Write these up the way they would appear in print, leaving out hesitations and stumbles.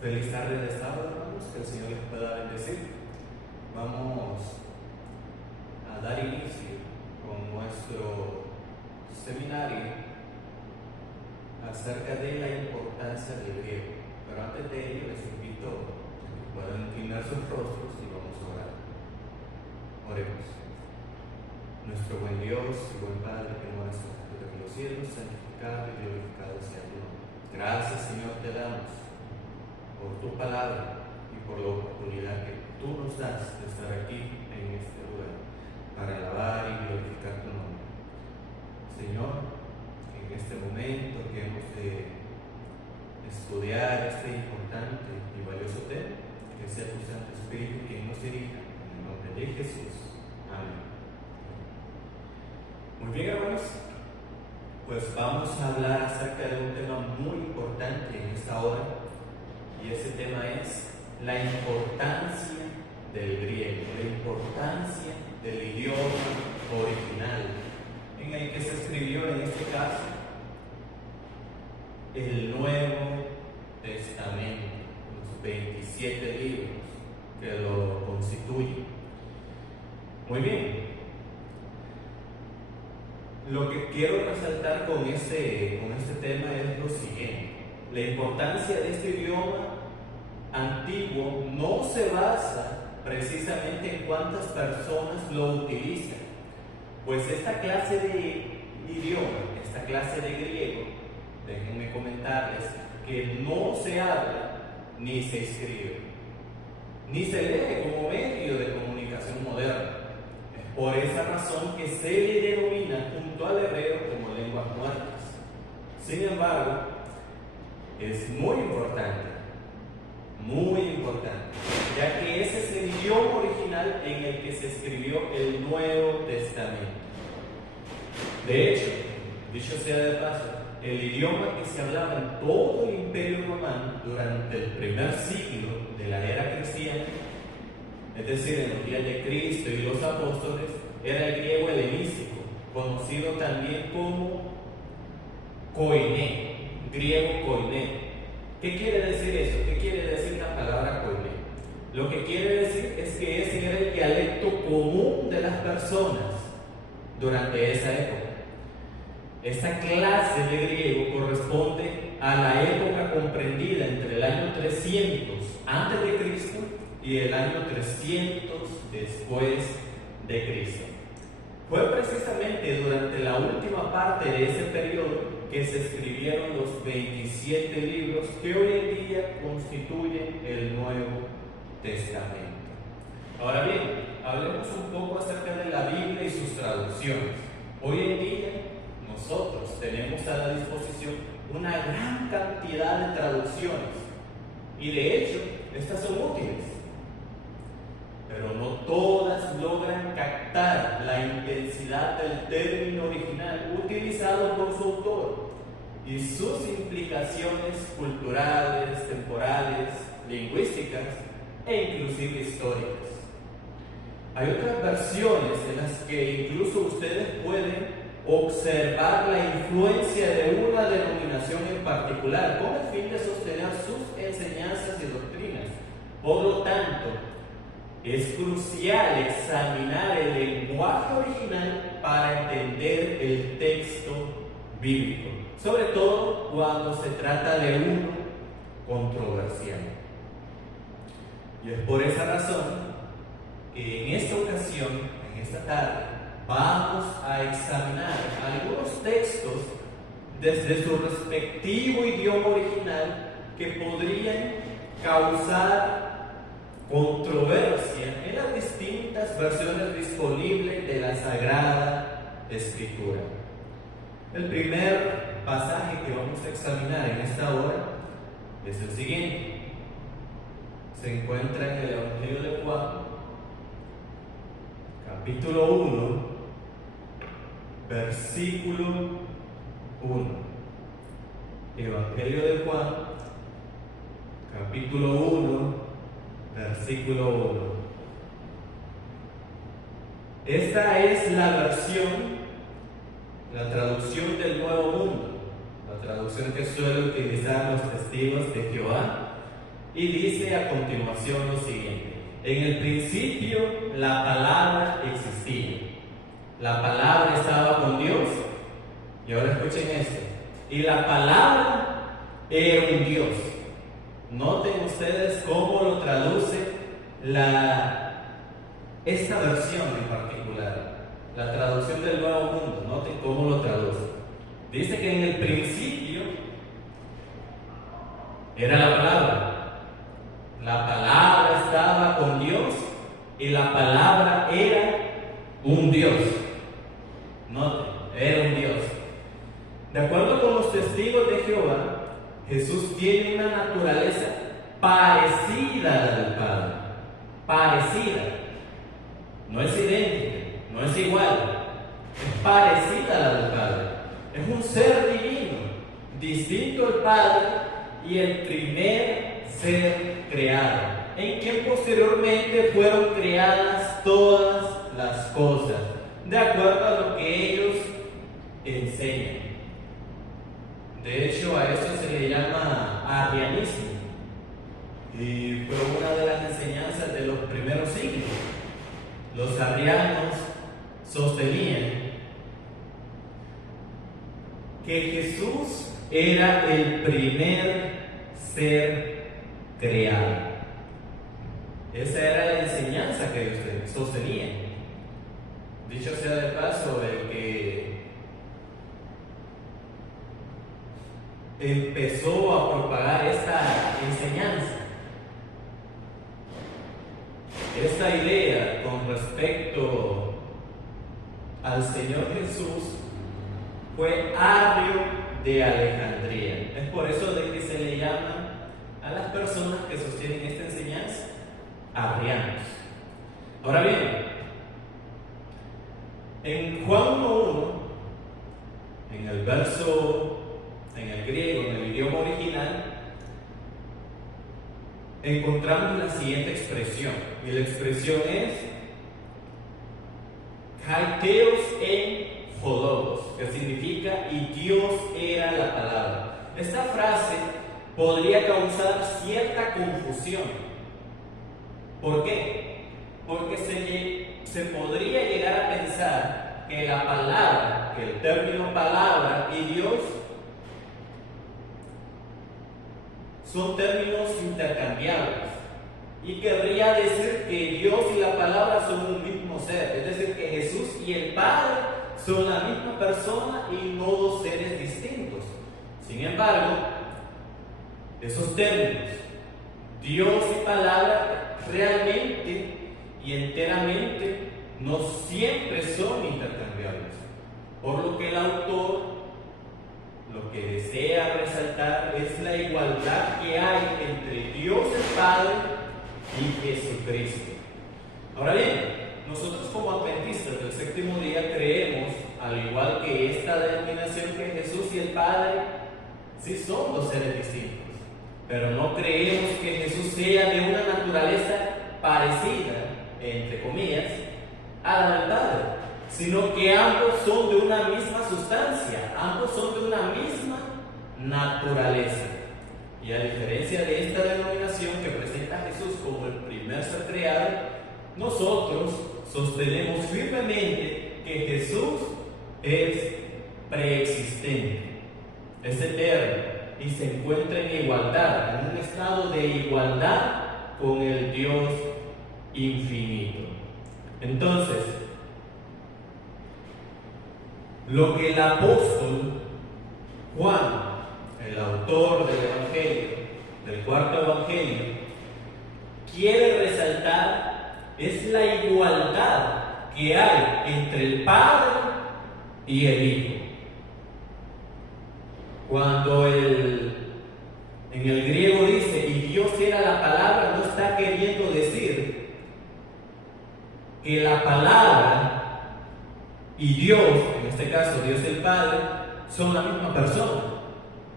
Feliz tarde de sábado, hermanos, que el Señor les pueda bendecir. Vamos a dar inicio con nuestro seminario acerca de la importancia del griego. Pero antes de ello les invito a que puedan inclinar sus rostros y vamos a orar. Oremos. Nuestro buen Dios y buen Padre que moras en los cielos, santificado y glorificado sea tu nombre. Gracias, Señor, te damos por tu palabra y por la oportunidad que tú nos das de estar aquí en este lugar para alabar y glorificar tu nombre. Señor, en este momento que hemos de estudiar este importante y valioso tema, que sea tu Santo Espíritu quien nos dirija, en el nombre de Jesús. Amén. Muy bien, hermanos, pues vamos a hablar acerca de un tema muy importante en esta hora. Y ese tema es la importancia del griego, la importancia del idioma original en el que se escribió, en este caso, el Nuevo Testamento, los 27 libros que lo constituyen. Muy bien. Lo que quiero resaltar con este tema es lo siguiente. La importancia de este idioma antiguo no se basa precisamente en cuántas personas lo utilizan, pues esta clase de idioma, esta clase de griego, déjenme comentarles que no se habla ni se escribe, ni se lee como medio de comunicación moderna. Es por esa razón que se le denomina junto al hebreo como lenguas muertas. Sin embargo, es muy importante, ya que ese es el idioma original en el que se escribió el Nuevo Testamento. De hecho, dicho sea de paso, el idioma que se hablaba en todo el Imperio Romano durante el primer siglo de la era cristiana, es decir, en los días de Cristo y los apóstoles, era el griego helenístico, conocido también como koiné, griego koiné. ¿Qué quiere decir eso? ¿Qué quiere decir la palabra koiné? Lo que quiere decir es que ese era el dialecto común de las personas durante esa época. Esta clase de griego corresponde a la época comprendida entre el año 300 a.C. y el año 300 después de Cristo. Fue precisamente durante la última parte de ese periodo que se escribieron los 27 libros que hoy en día constituyen el Nuevo Testamento. Ahora bien, hablemos un poco acerca de la Biblia y sus traducciones. Hoy en día nosotros tenemos a la disposición una gran cantidad de traducciones y de hecho estas son útiles, pero no todas logran captar la intensidad del término original utilizado por su autor y sus implicaciones culturales, temporales, lingüísticas e inclusive históricas. Hay otras versiones en las que incluso ustedes pueden observar la influencia de una denominación en particular con el fin de sostener sus enseñanzas y doctrinas. Por lo tanto, es crucial examinar el lenguaje original para entender el texto bíblico, sobre todo cuando se trata de uno controversial. Y es por esa razón que en esta ocasión, en esta tarde, vamos a examinar algunos textos desde su respectivo idioma original que podrían causar controversia en las distintas versiones disponibles de la Sagrada Escritura. El primer pasaje que vamos a examinar en esta hora es el siguiente. Se encuentra en el Evangelio de Juan, capítulo 1, versículo 1. Evangelio de Juan, capítulo 1, versículo 1. Esta es la versión, la traducción del Nuevo Mundo, la traducción que suelen utilizar los testigos de Jehová Y dice a continuación lo siguiente: en el principio la palabra existía. La palabra estaba con Dios. Y ahora escuchen esto. Y la palabra era un Dios. Noten ustedes cómo lo traduce esta versión en particular, la traducción del Nuevo Mundo. Noten cómo lo traduce. Dice que en el principio era la palabra. La palabra estaba con Dios y la palabra era un Dios. Noten, era un Dios. De acuerdo con los testigos de Jehová, Jesús tiene una naturaleza parecida a la del Padre. Parecida. No es idéntica, no es igual. Es parecida a la del Padre. Es un ser divino, distinto al Padre y el primer ser creado, en quien posteriormente fueron creadas todas las cosas, de acuerdo a lo que ellos enseñan. De hecho, a eso se le llama arrianismo, y fue una de las enseñanzas de los primeros siglos. Los arrianos sostenían que Jesús era el primer ser creado. Esa era la enseñanza que ellos sostenían. Dicho sea de paso, el que empezó a propagar esta enseñanza, esta idea con respecto al Señor Jesús, fue Arrio de Alejandría. Es por eso de que se le llama a las personas que sostienen esta enseñanza arrianos. Ahora bien, en Juan 1:1, en el verso, en el griego, en el idioma original, encontramos la siguiente expresión, y la expresión es Kaiteos en Hologos, que significa y Dios era la palabra. Esta frase podría causar cierta confusión. ¿Por qué? Porque se podría llegar a pensar que la palabra, que el término palabra y Dios son términos intercambiables, y querría decir que Dios y la palabra son un mismo ser, es decir, que Jesús y el Padre son la misma persona y no dos seres distintos. Sin embargo, esos términos, Dios y palabra, realmente y enteramente no siempre son intercambiables, por lo que el autor lo que desea resaltar es la igualdad que hay entre Dios el Padre y Jesucristo. Ahora bien, nosotros como adventistas del séptimo día creemos, al igual que esta denominación, que Jesús y el Padre sí son dos seres distintos, pero no creemos que Jesús sea de una naturaleza parecida, entre comillas, a la del Padre, sino que ambos son de una misma sustancia, ambos son de una misma naturaleza. Y a diferencia de esta denominación que presenta a Jesús como el primer ser creado, nosotros sostenemos firmemente que Jesús es preexistente, es eterno y se encuentra en igualdad, en un estado de igualdad con el Dios infinito. Entonces, lo que el apóstol Juan, el autor del Evangelio, del cuarto Evangelio, quiere resaltar es la igualdad que hay entre el Padre y el Hijo. Cuando en el griego dice y Dios era la palabra, no está queriendo decir que la palabra y Dios, en este caso Dios el Padre, son la misma persona.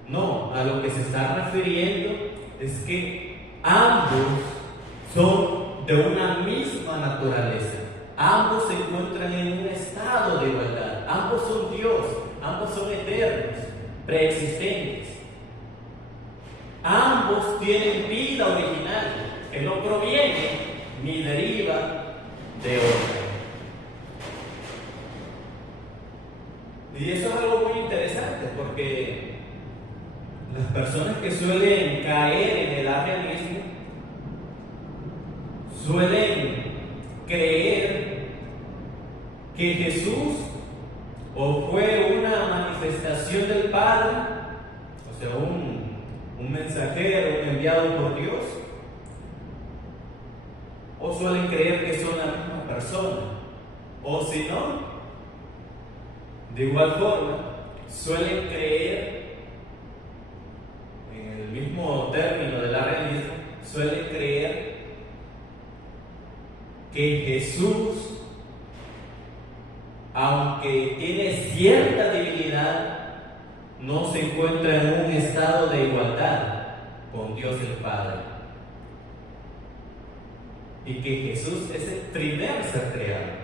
No, a lo que se está refiriendo es que ambos son de una misma naturaleza. Ambos se encuentran en un estado de igualdad. Ambos son Dios, ambos son eternos, preexistentes. Ambos tienen vida original, que no proviene ni deriva de otra. Y eso es algo muy interesante porque las personas que suelen caer en el arrianismo suelen creer que Jesús o fue una manifestación del Padre, o sea, un mensajero, un enviado por Dios, o suelen creer que son la misma persona, o si no, de igual forma, suelen creer, en el mismo término del arrianismo, suelen creer que Jesús, aunque tiene cierta divinidad, no se encuentra en un estado de igualdad con Dios el Padre. Y que Jesús es el primer ser creado.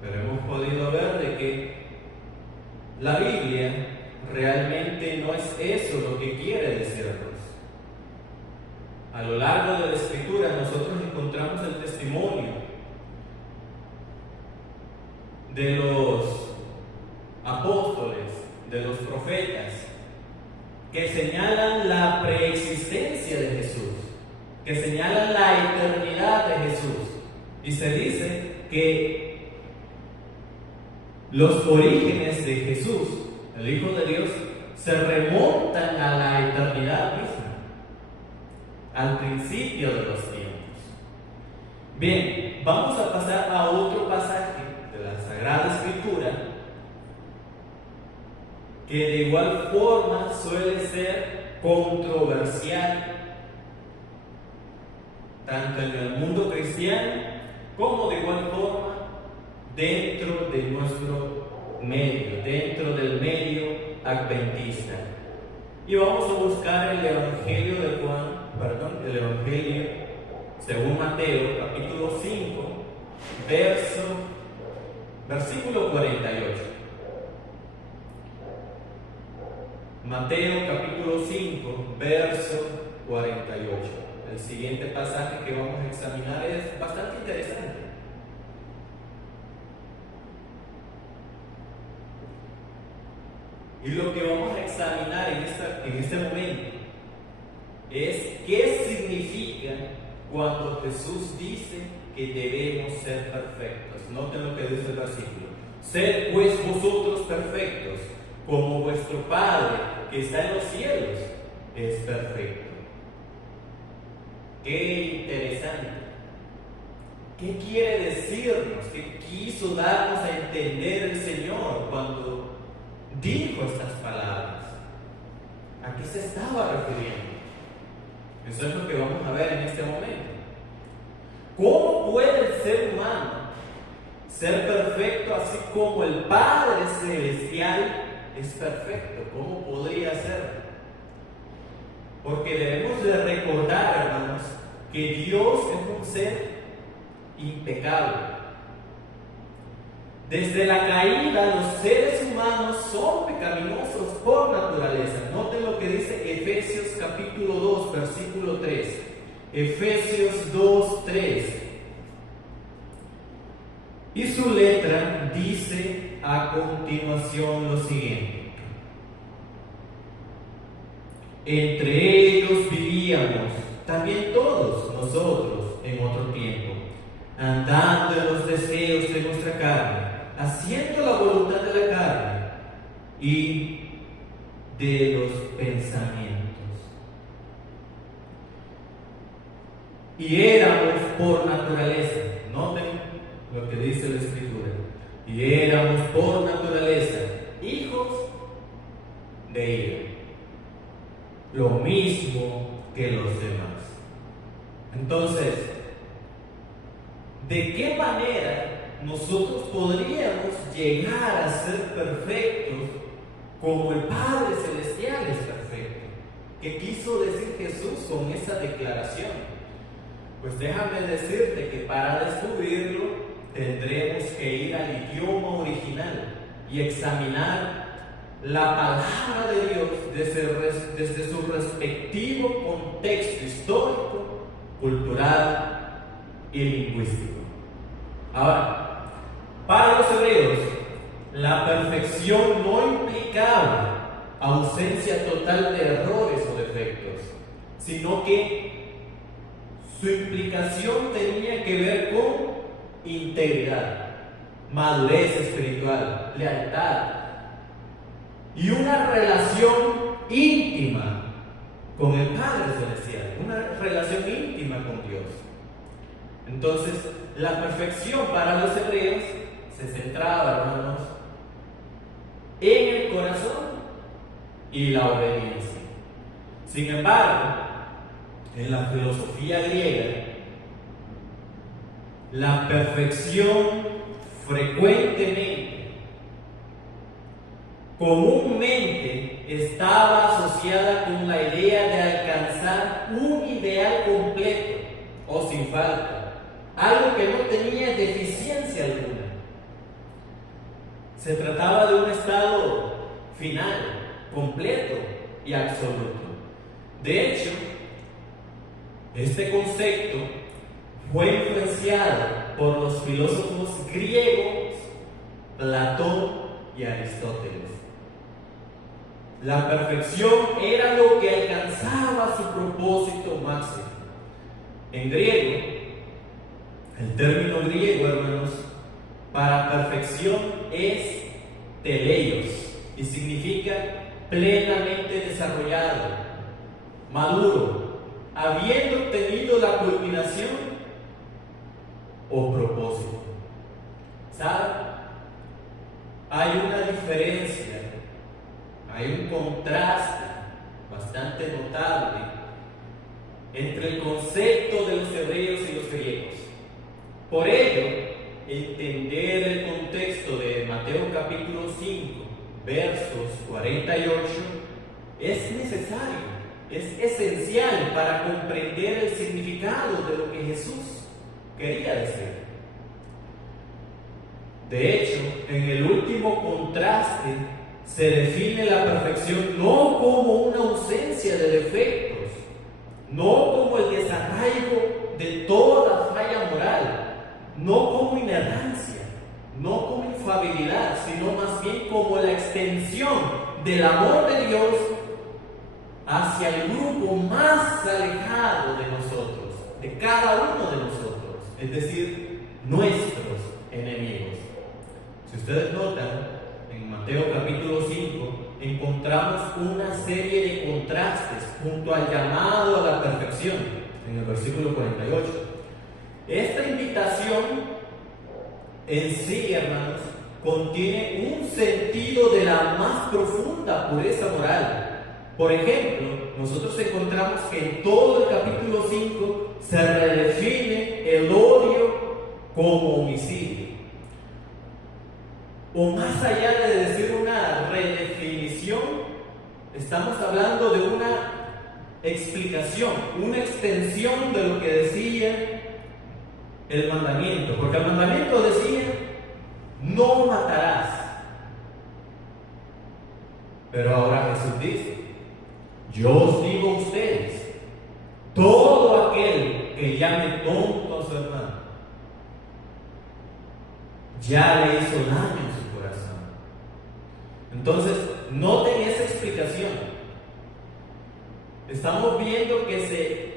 Pero hemos podido ver de que la Biblia realmente no es eso lo que quiere decirnos. A lo largo de la Escritura nosotros encontramos el testimonio de los apóstoles, de los profetas, que señalan la preexistencia de Jesús, que señalan la eternidad de Jesús. Y se dice que los orígenes de Jesús, el Hijo de Dios, se remontan a la eternidad misma, al principio de los tiempos. Bien, vamos a pasar a otro pasaje de la Sagrada Escritura que de igual forma suele ser controversial tanto en el mundo cristiano como de igual forma dentro de nuestro medio, dentro del medio adventista. Y vamos a buscar el Evangelio el Evangelio según Mateo, capítulo 5, versículo 48. Mateo capítulo 5, verso 48. El siguiente pasaje que vamos a examinar es bastante interesante. Y lo que vamos a examinar en este momento es qué significa cuando Jesús dice que debemos ser perfectos. Noten lo que dice el versículo. Sed pues vosotros perfectos, como vuestro Padre que está en los cielos es perfecto. Qué interesante. ¿Qué quiere decirnos? ¿Qué quiso darnos a entender el Señor cuando dijo estas palabras? ¿A qué se estaba refiriendo? Eso es lo que vamos a ver en este momento. ¿Cómo puede el ser humano ser perfecto así como el Padre Celestial es perfecto? ¿Cómo podría ser? Porque debemos de recordar, hermanos, que Dios es un ser impecable. Desde la caída, los seres humanos son pecaminosos por naturaleza. Noten lo que dice Efesios capítulo 2, versículo 3. Efesios 2, 3. Y su letra dice a continuación lo siguiente: entre ellos vivíamos también todos nosotros en otro tiempo, andando en los deseos de nuestra carne, haciendo la voluntad de la carne y de los pensamientos. Y éramos por naturaleza, noten lo que dice la Escritura, y éramos por naturaleza hijos de ira, lo mismo que los demás. Entonces, ¿de qué manera nosotros podríamos llegar a ser perfectos como el Padre Celestial es perfecto? ¿Qué quiso decir Jesús con esa declaración? Pues déjame decirte que para descubrirlo tendremos que ir al idioma original y examinar la palabra de Dios desde su respectivo contexto histórico, cultural y lingüístico. Ahora, para los hebreos, la perfección no implicaba ausencia total de errores o defectos, sino que su implicación tenía que ver con integridad, madurez espiritual, lealtad y una relación íntima con el Padre Celestial, una relación íntima con Dios. Entonces, la perfección para los hebreos se centraba, hermanos, en el corazón y la obediencia. Sin embargo, en la filosofía griega, la perfección frecuentemente, comúnmente, estaba asociada con la idea de alcanzar un ideal completo o sin falta, algo que no tenía deficiencia alguna. Se trataba de un estado final, completo y absoluto. De hecho, este concepto fue influenciado por los filósofos griegos Platón y Aristóteles. La perfección era lo que alcanzaba su propósito máximo. En griego, el término griego, hermanos, para perfección es teleios y significa plenamente desarrollado, maduro, habiendo obtenido la culminación o propósito. ¿Saben? Hay una diferencia, hay un contraste bastante notable entre el concepto de los hebreos y los griegos. Por ello, entender el contexto de Mateo capítulo 5, versos 48, es necesario, es esencial para comprender el significado de lo que Jesús quería decir. De hecho, en el último contraste se define la perfección no como una ausencia de defectos, no como el desarraigo de toda falla moral, no como inerrancia, no como infalibilidad, sino más bien como la extensión del amor de Dios hacia el grupo más alejado de nosotros, de cada uno de nosotros, es decir, nuestros enemigos. Si ustedes notan, en Mateo capítulo 5 encontramos una serie de contrastes junto al llamado a la perfección, en el versículo 48. Esta invitación en sí, hermanos, contiene un sentido de la más profunda pureza moral. Por ejemplo, nosotros encontramos que en todo el capítulo 5 se redefine el odio como homicidio. O más allá de decir una redefinición, estamos hablando de una explicación, una extensión de lo que decía el mandamiento, porque el mandamiento decía: no matarás. Pero ahora Jesús dice: yo os digo a ustedes, todo aquel que llame tonto a su hermano, ya le hizo daño en su corazón. Entonces, noten esa explicación. Estamos viendo que se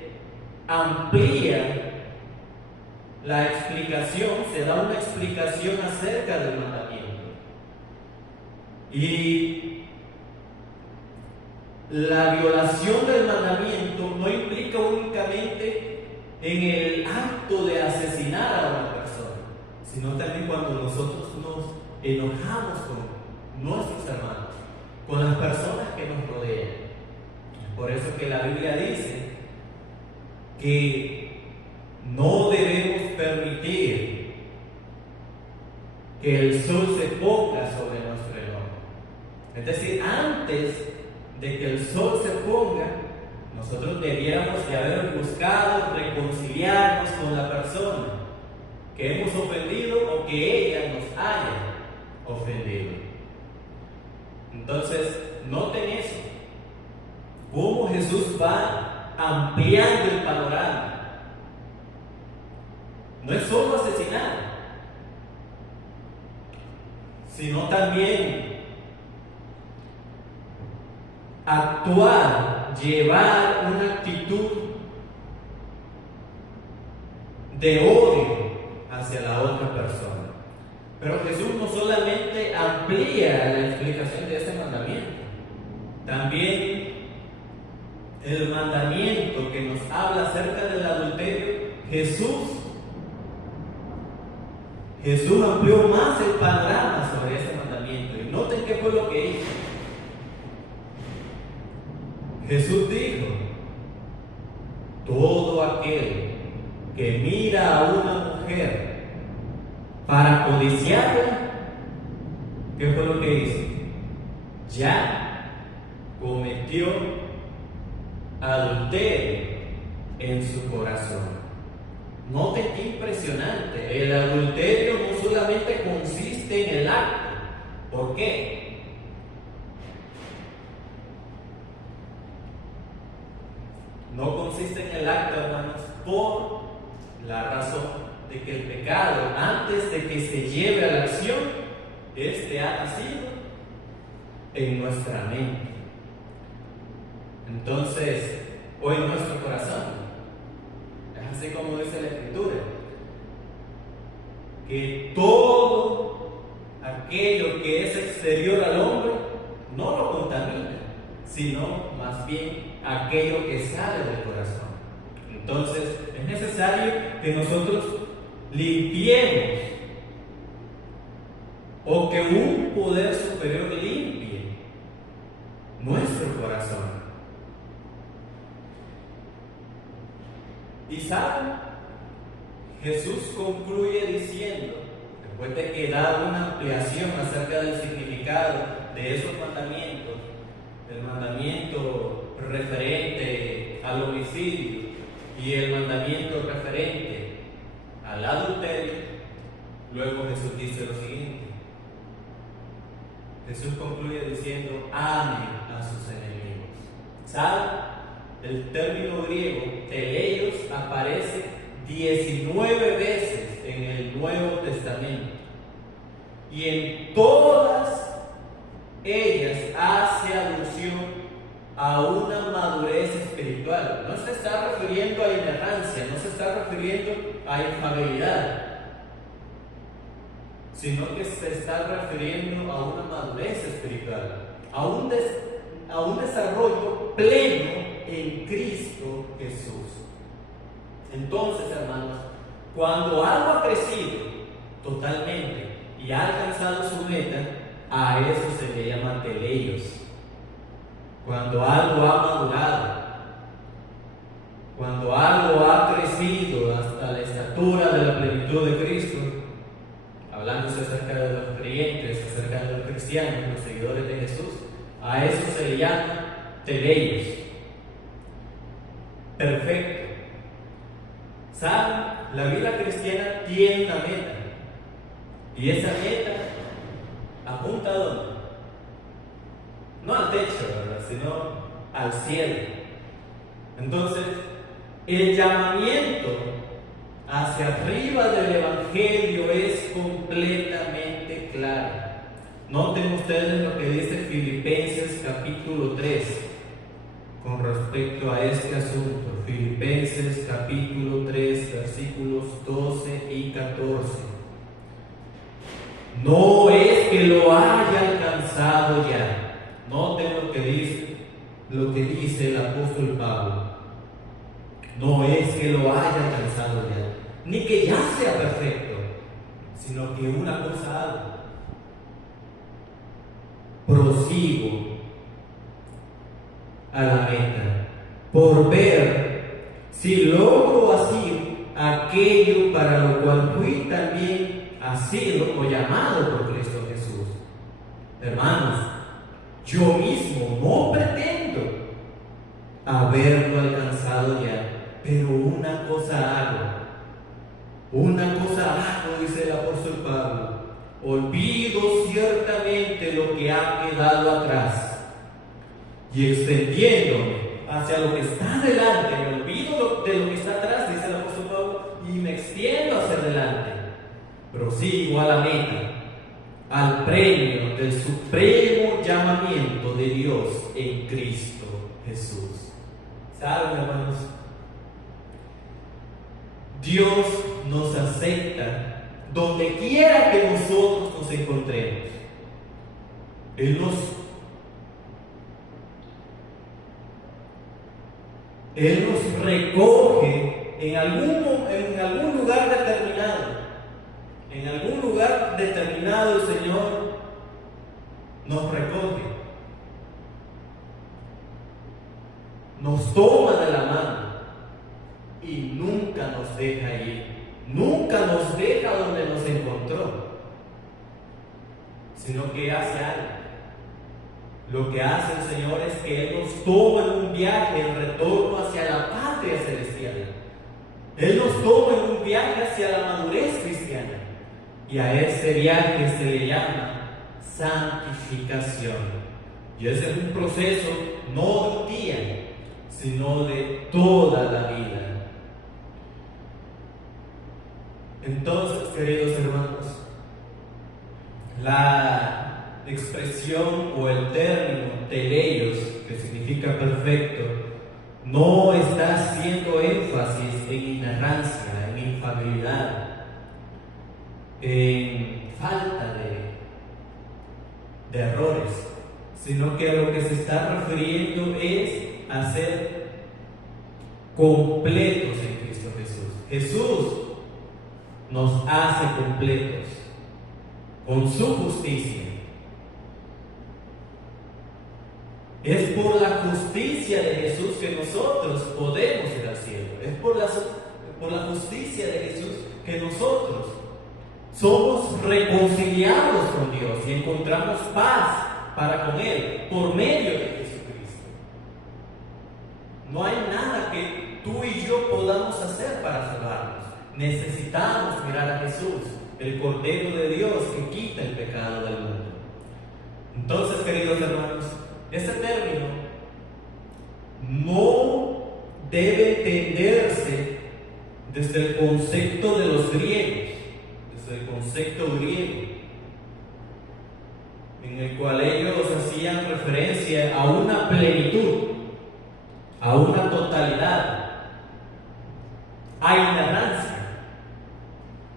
amplía la explicación, se da una explicación acerca del mandamiento. Y la violación del mandamiento no implica únicamente en el acto de asesinar a una persona, sino también cuando nosotros nos enojamos con nuestros hermanos, con las personas que nos rodean. Por eso que la Biblia dice que no debemos permitir que el sol se ponga sobre nuestro enojo. Es decir, antes de que el sol se ponga, nosotros debiéramos de haber buscado reconciliarnos con la persona que hemos ofendido o que ella nos haya ofendido. Entonces, noten eso. Cómo Jesús va ampliando el panorama. No es solo asesinar, sino también actuar, llevar una actitud de odio hacia la otra persona. Pero Jesús no solamente amplía la explicación de este mandamiento, también el mandamiento que nos habla acerca del adulterio, Jesús amplió más el panorama sobre ese mandamiento. Y noten qué fue lo que hizo. Jesús dijo: todo aquel que mira a una mujer para codiciarla, ¿qué fue lo que hizo? Ya cometió adulterio en su corazón. Noten qué impresionante. El adulterio no solamente consiste en el acto. ¿Por qué? No consiste en el acto, hermanos, por la razón de que el pecado, antes de que se lleve a la acción, este ha nacido en nuestra mente. Entonces, o en nuestro corazón. Es así como dice la Escritura, que todo aquello que es exterior al hombre no lo contamina, sino más bien aquello que sale del corazón. Entonces, es necesario que nosotros limpiemos, o que un poder superior limpie nuestro corazón. Y saben, Jesús concluye diciendo, después de que da una ampliación acerca del significado de esos mandamientos, el mandamiento referente al homicidio y el mandamiento referente al adulterio, luego Jesús dice lo siguiente. Jesús concluye diciendo: amen a sus enemigos. ¿Saben? El término griego teleios aparece 19 veces en el Nuevo Testamento, y en todas ellas hace alusión a una madurez espiritual. No se está refiriendo a inerrancia, no se está refiriendo a infalibilidad, sino que se está refiriendo a una madurez espiritual, a un desarrollo pleno en Cristo Jesús. Entonces, hermanos, cuando algo ha crecido totalmente y ha alcanzado su meta, a eso se le llama teleios. Cuando algo ha madurado, cuando algo ha crecido hasta la estatura de la plenitud de Cristo, hablándose acerca de los creyentes, acerca de los cristianos, los seguidores de Jesús, a eso se le llama teleios. Perfecto. ¿Saben? La vida cristiana tiene una meta. Y esa meta apunta a dónde? No al techo, ¿verdad? Sino al cielo. Entonces, el llamamiento hacia arriba del Evangelio es completamente claro. Noten ustedes lo que dice Filipenses capítulo 3 con respecto a este asunto. Filipenses capítulo 3 versículos 12 y 14. No es que lo haya alcanzado ya. Noten lo que dice el apóstol Pablo. No es que lo haya alcanzado ya, ni que ya sea perfecto, sino que una cosa hago: prosigo a la meta, por ver si logro así aquello para lo cual fui también asido o llamado por Cristo Jesús. Hermanos, yo mismo no pretendo haberlo alcanzado ya, pero una cosa hago, dice el apóstol Pablo, olvido ciertamente lo que ha quedado atrás y extendiéndome hacia lo que está delante, me olvido de lo que está atrás, dice el apóstol Pablo, y me extiendo hacia adelante. Prosigo a la meta, al premio del supremo llamamiento de Dios en Cristo Jesús. ¿Saben, hermanos? Dios nos acepta donde quiera que nosotros nos encontremos. Él nos recoge en algún lugar determinado. En algún lugar determinado el Señor nos recoge. Nos toma de la mano y nunca nos deja ir. Nunca nos deja donde nos encontró, sino que hace algo. Lo que hace el Señor es que Él nos toma en un viaje en retorno hacia la patria celestial. Él nos toma en un viaje hacia la madurez cristiana. Y a ese viaje se le llama santificación. Y ese es un proceso no de un día, sino de toda la vida. Entonces, queridos hermanos, la expresión o el término teleios, que significa perfecto, no está haciendo énfasis en inerrancia, en infalibilidad, en falta de errores, sino que a lo que se está refiriendo es a ser completos en Cristo Jesús. Jesús nos hace completos con su justicia. Es por la justicia de Jesús que nosotros podemos ir al cielo. Es por la justicia de Jesús que nosotros somos reconciliados con Dios y encontramos paz para con Él por medio de Jesucristo. No hay nada que tú y yo podamos hacer para salvarnos. Necesitamos mirar a Jesús, el Cordero de Dios que quita el pecado del mundo. Entonces, queridos hermanos, este término no debe entenderse desde el concepto de los griegos, desde el concepto griego, en el cual ellos hacían referencia a una plenitud, a una totalidad, a inerrancia,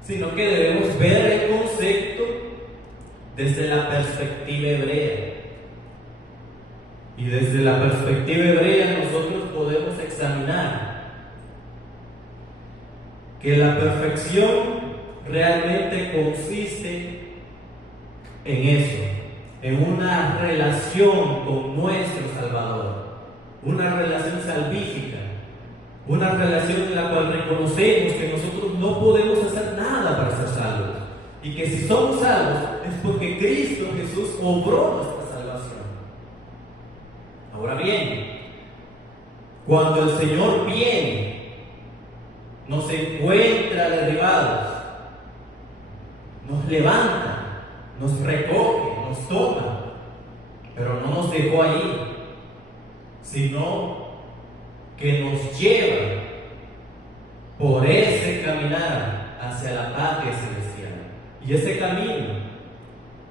sino que debemos ver el concepto desde la perspectiva hebrea. Y desde la perspectiva hebrea nosotros podemos examinar que la perfección realmente consiste en eso, en una relación con nuestro Salvador, una relación salvífica, una relación en la cual reconocemos que nosotros no podemos hacer nada para ser salvos, y que si somos salvos es porque Cristo Jesús obró nuestra salvación. Ahora bien, cuando el Señor viene, nos encuentra derribados, nos levanta, nos recoge, nos toma, pero no nos dejó ahí, sino que nos lleva por ese caminar hacia la patria celestial. Y ese camino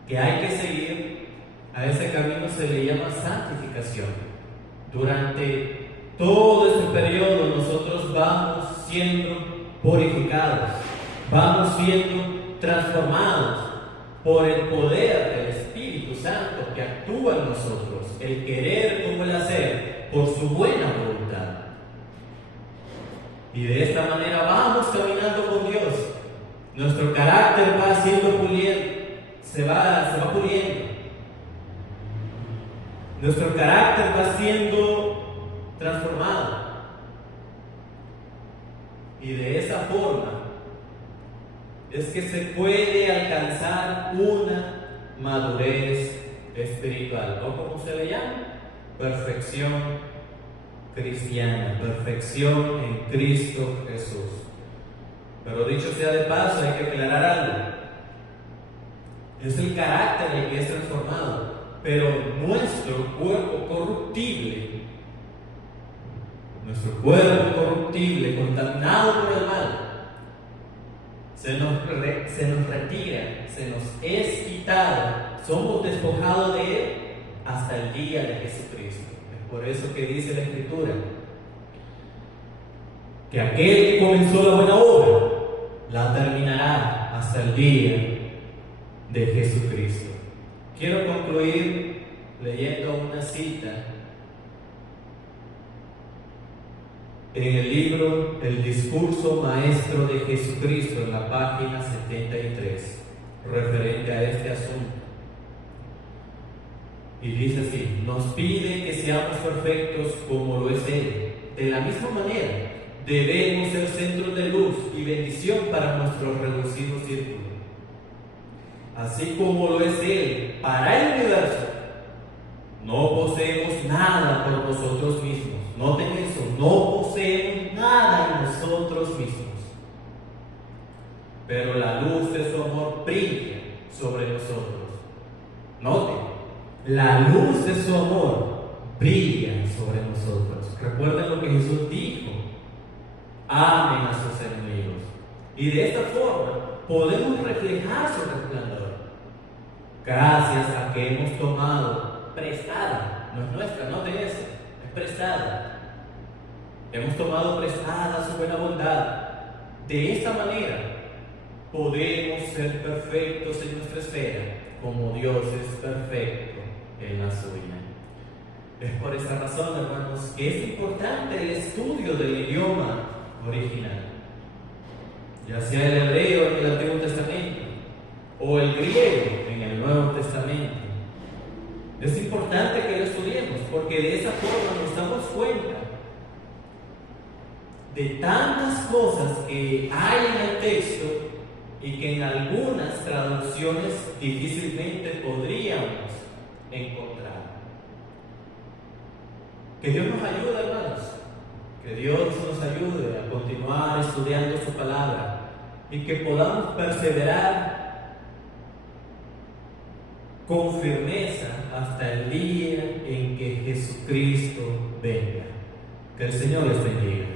que hay que seguir, a ese camino se le llama santificación. Durante todo este periodo nosotros vamos siendo purificados, vamos siendo transformados por el poder del Espíritu Santo que actúa en nosotros, el querer como el hacer, por su buena voluntad. Y de esta manera vamos caminando con Dios. Nuestro carácter va siendo pulido, se va puliendo. Nuestro carácter va siendo transformado. Y de esa forma es que se puede alcanzar una madurez espiritual, o como se le llama, perfección cristiana, perfección en Cristo Jesús. Pero dicho sea de paso, hay que aclarar algo. es el carácter el que es transformado, pero nuestro cuerpo corruptible, contaminado por el mal, se nos retira, se nos es quitado, somos despojados de él hasta el día de Jesucristo. Es por eso que dice la Escritura que aquel que comenzó la buena obra la terminará hasta el día de Jesucristo. Quiero concluir leyendo una cita en el libro El discurso maestro de Jesucristo, en la página 73, referente a este asunto. Y dice así: nos pide que seamos perfectos como lo es Él. De la misma manera, debemos ser centros de luz y bendición para nuestro reducido círculo. Así como lo es Él para el universo, no poseemos nada por nosotros mismos. Noten eso, no poseemos nada en nosotros mismos. Pero la luz de su amor brilla sobre nosotros. Noten, la luz de su amor brilla sobre nosotros. Recuerden lo que Jesús dijo: amen a sus enemigos. Y de esta forma podemos reflejar su resplandor. Gracias a que hemos tomado prestada, no es nuestra, no de eso, es prestada. Hemos tomado prestada su buena bondad. De esta manera podemos ser perfectos en nuestra esfera, como Dios es perfecto en la suya. Es por esa razón, hermanos, que es importante el estudio del idioma original, ya sea el hebreo en el Antiguo Testamento o el griego en el Nuevo Testamento. Es importante que lo estudiemos, porque de esa forma nos damos cuenta de tantas cosas que hay en el texto y que en algunas traducciones difícilmente podríamos encontrar. Que Dios nos ayude, hermanos, que Dios nos ayude a continuar estudiando su palabra y que podamos perseverar con firmeza hasta el día en que Jesucristo venga. Que el Señor les bendiga.